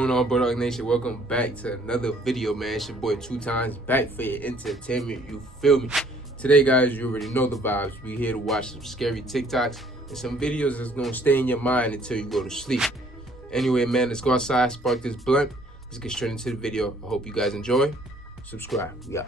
going on, Bulldog Nation? Welcome back to another video, man. It's your boy 2Times back for your entertainment. You feel me? Today, guys, you already know the vibes. We here to watch some scary TikToks and some videos that's gonna stay in your mind until you go to sleep. Anyway, man, let's go outside, spark this blunt. Let's get straight into the video. I hope you guys enjoy. Subscribe. Yeah.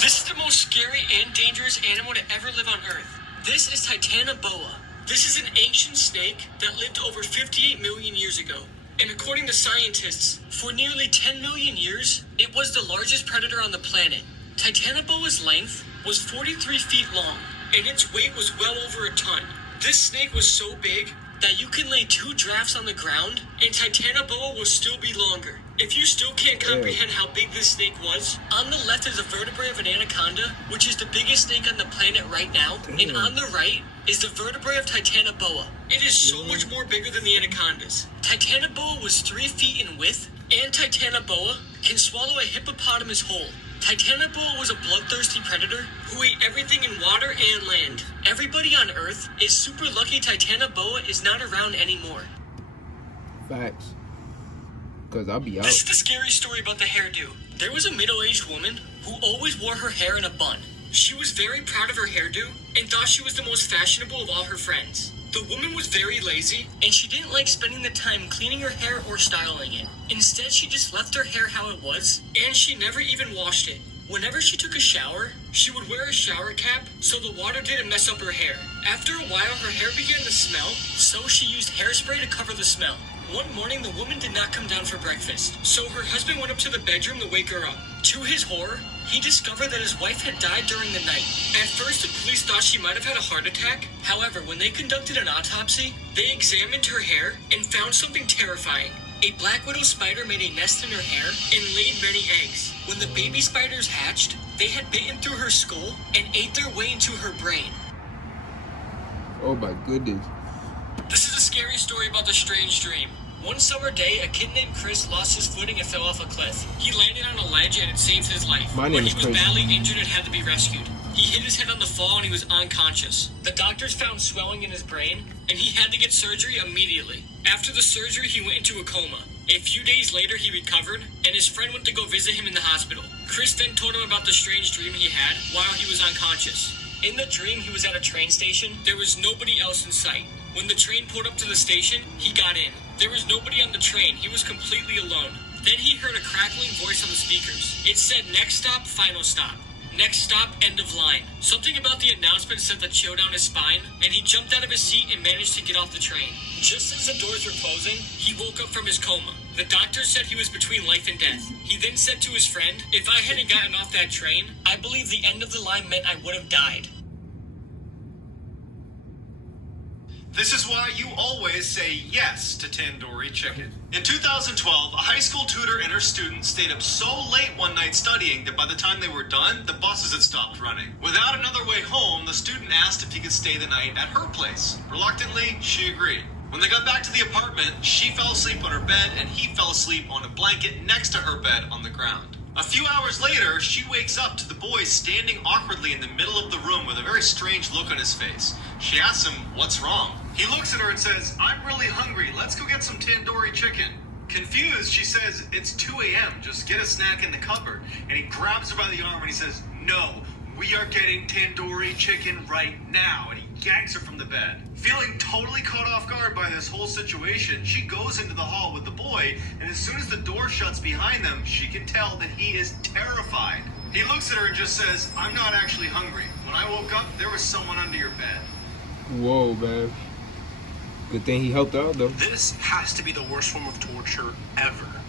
This is the most scary and dangerous animal to ever live on Earth. This is Titanoboa. This is an ancient snake that lived over 58 million years ago. And according to scientists, for nearly 10 million years, it was the largest predator on the planet. Titanoboa's length was 43 feet long, and its weight was well over a ton. This snake was so big that you can lay 2 giraffes on the ground, and Titanoboa will still be longer. If you still can't comprehend how big this snake was, on the left is a vertebrae of an anaconda, which is the biggest snake on the planet right now, and on the right is the vertebrae of Titanoboa. It is so much more bigger than the anacondas. Titanoboa was 3 feet in width, and Titanoboa can swallow a hippopotamus whole. Titanoboa was a bloodthirsty predator who ate everything in water and land. Everybody on Earth is super lucky Titanoboa is not around anymore. Facts. Because I'll be out. This is the scary story about the hairdo. There was a middle-aged woman who always wore her hair in a bun. She was very proud of her hairdo and thought she was the most fashionable of all her friends. The woman was very lazy, and she didn't like spending the time cleaning her hair or styling it. Instead, she just left her hair how it was, and she never even washed it. Whenever she took a shower, she would wear a shower cap so the water didn't mess up her hair. After a while, her hair began to smell, so she used hairspray to cover the smell. One morning, the woman did not come down for breakfast, so her husband went up to the bedroom to wake her up. To his horror, he discovered that his wife had died during the night. At first, the police thought she might have had a heart attack. However, when they conducted an autopsy, they examined her hair and found something terrifying. A black widow spider made a nest in her hair and laid many eggs. When the baby spiders hatched, they had bitten through her skull and ate their way into her brain. Oh my goodness. This is a scary story about the strange dream. One summer day, a kid named Chris lost his footing and fell off a cliff. He landed on a ledge and it saved his life. My name is He was Chris. badly injured and had to be rescued. He hit his head on the fall and he was unconscious. The doctors found swelling in his brain and he had to get surgery immediately. After the surgery, he went into a coma. A few days later, he recovered and his friend went to go visit him in the hospital. Chris then told him about the strange dream he had while he was unconscious. In the dream, he was at a train station. There was nobody else in sight. When the train pulled up to the station, he got in. There was nobody on the train. He was completely alone. Then he heard a crackling voice on the speakers. It said, "Next stop, final stop. Next stop, end of line." Something about the announcement sent a chill down his spine, and he jumped out of his seat and managed to get off the train. Just as the doors were closing, he woke up from his coma. The doctor said he was between life and death. He then said to his friend, "If I hadn't gotten off that train, I believe the end of the line meant I would have died." This is why you always say yes to tandoori chicken. In 2012, a high school tutor and her students stayed up so late one night studying that by the time they were done, the buses had stopped running. Without another way home, the student asked if he could stay the night at her place. Reluctantly, she agreed. When they got back to the apartment, she fell asleep on her bed and he fell asleep on a blanket next to her bed on the ground. A few hours later, she wakes up to the boy standing awkwardly in the middle of the room with a very strange look on his face. She asks him, "What's wrong?" He looks at her and says, "I'm really hungry. Let's go get some tandoori chicken." Confused, she says, "It's 2 a.m. Just get a snack in the cupboard." And he grabs her by the arm and he says, "No, we are getting tandoori chicken right now." And he yanks her from the bed. Feeling totally caught off guard by this whole situation, she goes into the hall with the boy, and as soon as the door shuts behind them, she can tell that he is terrified. He looks at her and just says, "I'm not actually hungry. When I woke up, there was someone under your bed." Whoa, man. Good thing he helped out, though. This has to be the worst form of torture ever.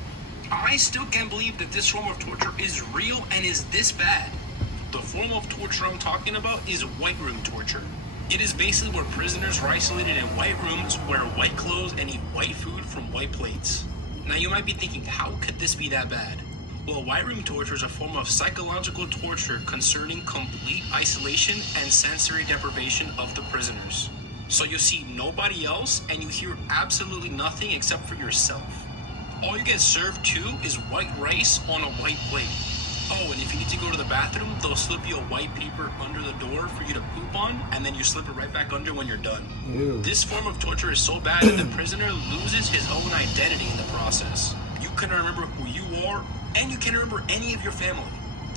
I still can't believe that this form of torture is real and is this bad. The form of torture I'm talking about is white room torture. It is basically where prisoners are isolated in white rooms, wear white clothes, and eat white food from white plates. Now you might be thinking, how could this be that bad? Well, white room torture is a form of psychological torture concerning complete isolation and sensory deprivation of the prisoners. So you see nobody else and you hear absolutely nothing except for yourself. All you get served too is white rice on a white plate. Oh, and if you need to go to the bathroom, they'll slip you a white paper under the door for you to poop on, and then you slip it right back under when you're done. Ew. This form of torture is so bad that the prisoner loses his own identity in the process. You can't remember who you are, and you can't remember any of your family.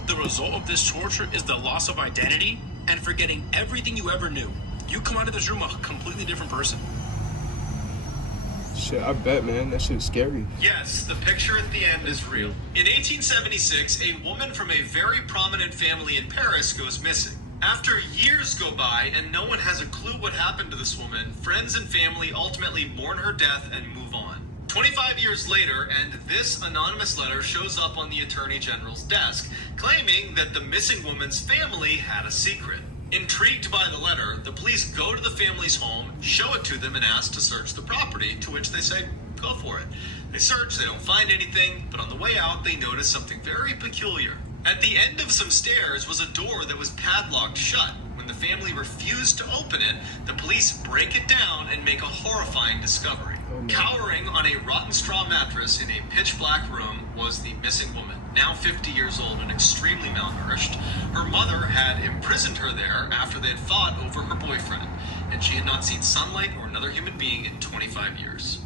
The result of this torture is the loss of identity and forgetting everything you ever knew. You come out of this room a completely different person. Shit, I bet, man. That shit's scary. Yes, the picture at the end is real. In 1876, a woman from a very prominent family in Paris goes missing. After years go by and no one has a clue what happened to this woman, friends and family ultimately mourn her death and move on. 25 years later, and this anonymous letter shows up on the Attorney General's desk, claiming that the missing woman's family had a secret. Intrigued by the letter, the police go to the family's home, show it to them, and ask to search the property, to which they say, go for it. They search, they don't find anything, but on the way out, they notice something very peculiar. At the end of some stairs was a door that was padlocked shut. When the family refused to open it, the police break it down and make a horrifying discovery. Cowering on a rotten straw mattress in a pitch-black room was the missing woman, now 50 years old and extremely malnourished. Her mother had imprisoned her there after they had fought over her boyfriend, and she had not seen sunlight or another human being in 25 years.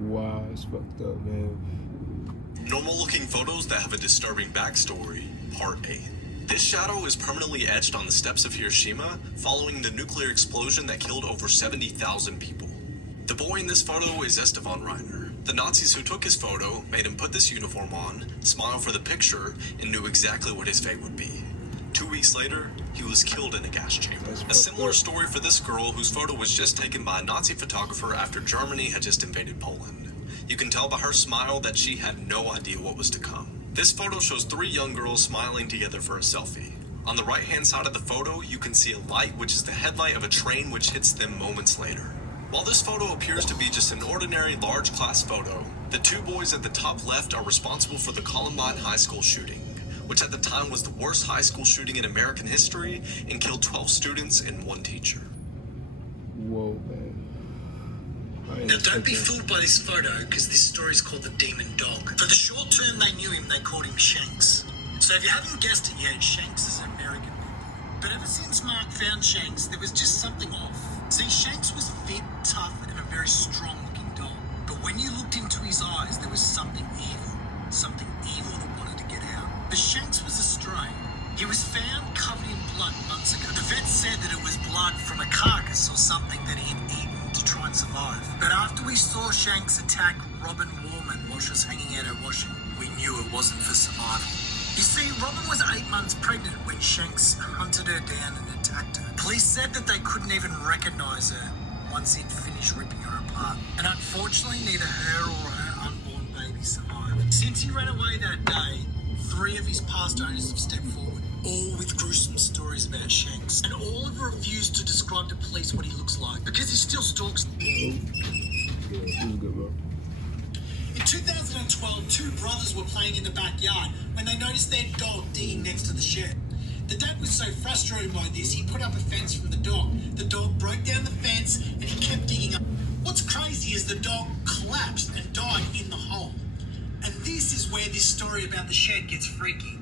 Wow, it's fucked up, man. Normal-looking photos that have a disturbing backstory, Part 8. This shadow is permanently etched on the steps of Hiroshima following the nuclear explosion that killed over 70,000 people. The boy in this photo is Estevan Reiner. The Nazis who took his photo made him put this uniform on, smile for the picture, and knew exactly what his fate would be. 2 weeks later, he was killed in a gas chamber. A similar story for this girl whose photo was just taken by a Nazi photographer after Germany had just invaded Poland. You can tell by her smile that she had no idea what was to come. This photo shows 3 young girls smiling together for a selfie. On the right-hand side of the photo, you can see a light which is the headlight of a train which hits them moments later. While this photo appears to be just an ordinary large class photo, the 2 boys at the top left are responsible for the Columbine High School shooting, which at the time was the worst high school shooting in American history and killed 12 students and 1 teacher. Whoa, man. Now, don't be fooled by this photo, because this story is called The Demon Dog. For the short term they knew him, they called him Shanks. So if you haven't guessed it yet, Shanks is American. But ever since Mark found Shanks, there was just something off. See, Shanks was fit, tough, and a very strong-looking dog. But when you looked into his eyes, there was something evil that wanted to get out. But Shanks was a stray. He was found covered in blood months ago. The vet said that it was blood from a carcass or something that he had eaten to try and survive. But after we saw Shanks attack Robin Warman while she was hanging out her washing, we knew it wasn't for survival. You see, Robin was 8 months pregnant when Shanks hunted her down and attacked her. Police said that they couldn't even recognize her once he'd finished ripping her apart. And unfortunately, neither her or her unborn baby survived. Since he ran away that day, 3 of his past owners have stepped forward, all with gruesome stories about Shanks. And all have refused to describe to police what he looks like, because he still stalks. Yeah, this is good, bro. In 2012, 2 brothers were playing in the backyard when they noticed their dog digging next to the shed. The dad was so frustrated by this, he put up a fence from the dog. The dog broke down the fence and he kept digging up. What's crazy is the dog collapsed and died in the hole. And this is where this story about the shed gets freaky.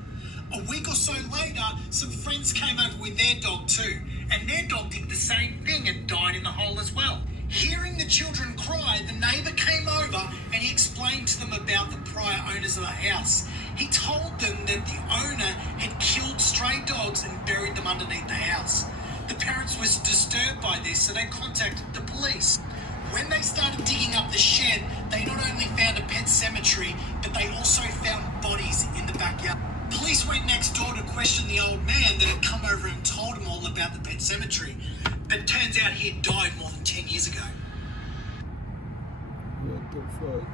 A week or so later, some friends came over with their dog too, and their dog did the same thing and died in the hole as well. Hearing the children cry, the neighbour came over and he explained to them about the prior owners of the house. He told them that the owner had killed stray dogs and buried them underneath the house. The parents were disturbed by this, so they contacted the police. When they started digging up the shed, they not only found a pet cemetery, but they also found bodies in the backyard. Police went next door to question the old man that had come over and told him all about the pet cemetery. But it turns out he had died more than 10 years ago. What the fuck?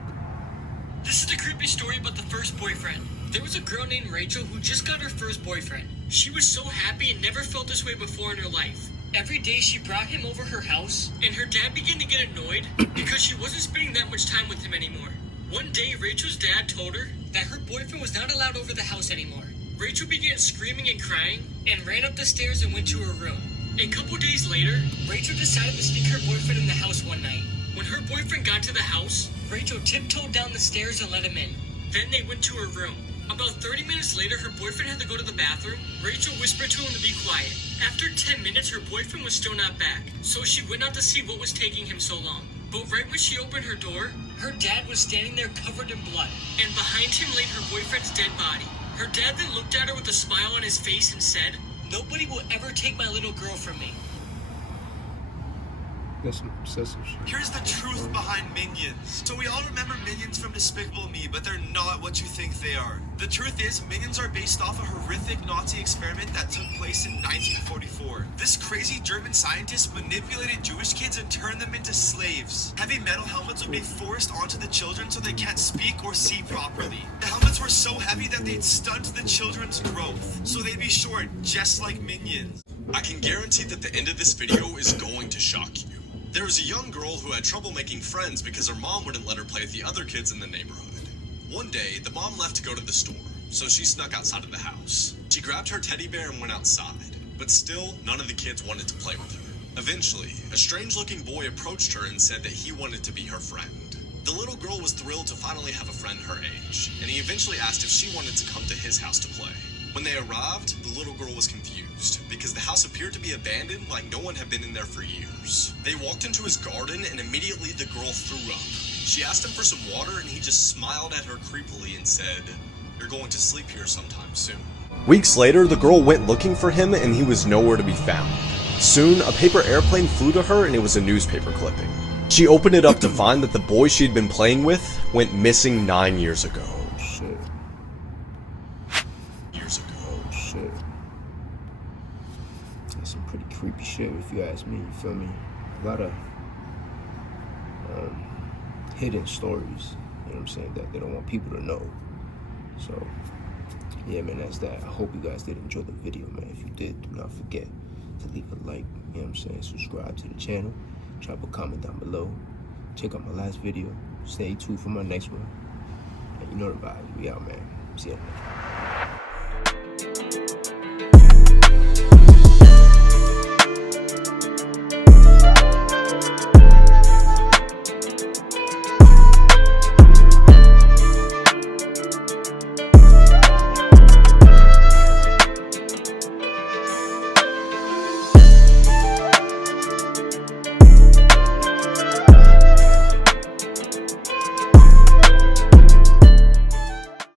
This is the creepy story about the first boyfriend. There was a girl named Rachel who just got her first boyfriend. She was so happy and never felt this way before in her life. Every day she brought him over her house, and her dad began to get annoyed because she wasn't spending that much time with him anymore. One day, Rachel's dad told her that her boyfriend was not allowed over the house anymore. Rachel began screaming and crying and ran up the stairs and went to her room. A couple days later, Rachel decided to sneak her boyfriend in the house one night. When her boyfriend got to the house, Rachel tiptoed down the stairs and let him in. Then they went to her room. About 30 minutes later, her boyfriend had to go to the bathroom. Rachel whispered to him to be quiet. After 10 minutes, her boyfriend was still not back, so she went out to see what was taking him so long. But right when she opened her door, her dad was standing there covered in blood, and behind him laid her boyfriend's dead body. Her dad then looked at her with a smile on his face and said, "Nobody will ever take my little girl from me." That's some obsessive shit. Here's the truth behind Minions. So we all remember Minions from Despicable Me, but they're not what you think they are. The truth is, Minions are based off a horrific Nazi experiment that took place in 1944. This crazy German scientist manipulated Jewish kids and turned them into slaves. Heavy metal helmets would be forced onto the children so they can't speak or see properly. The helmets were so heavy that they'd stunt the children's growth, so they'd be short, just like Minions. I can guarantee that the end of this video is going to shock you. There was a young girl who had trouble making friends because her mom wouldn't let her play with the other kids in the neighborhood. One day, the mom left to go to the store, so she snuck outside of the house. She grabbed her teddy bear and went outside, but still, none of the kids wanted to play with her. Eventually, a strange-looking boy approached her and said that he wanted to be her friend. The little girl was thrilled to finally have a friend her age, and he eventually asked if she wanted to come to his house to play. When they arrived, the little girl was confused, because the house appeared to be abandoned like no one had been in there for years. They walked into his garden, and immediately the girl threw up. She asked him for some water, and he just smiled at her creepily and said, "You're going to sleep here sometime soon." Weeks later, the girl went looking for him, and he was nowhere to be found. Soon, a paper airplane flew to her, and it was a newspaper clipping. She opened it up to find that the boy she'd been playing with went missing 9 years ago. Shit. Shit. That's some pretty creepy shit if you ask me, you feel me? A lot of hidden stories, you know what I'm saying, that they don't want people to know. So, yeah, man, that's that. I hope you guys did enjoy the video, man. If you did, do not forget to leave a like, you know what I'm saying, subscribe to the channel, drop a comment down below, check out my last video, stay tuned for my next one, and you know the vibes. We out, man. See ya next one.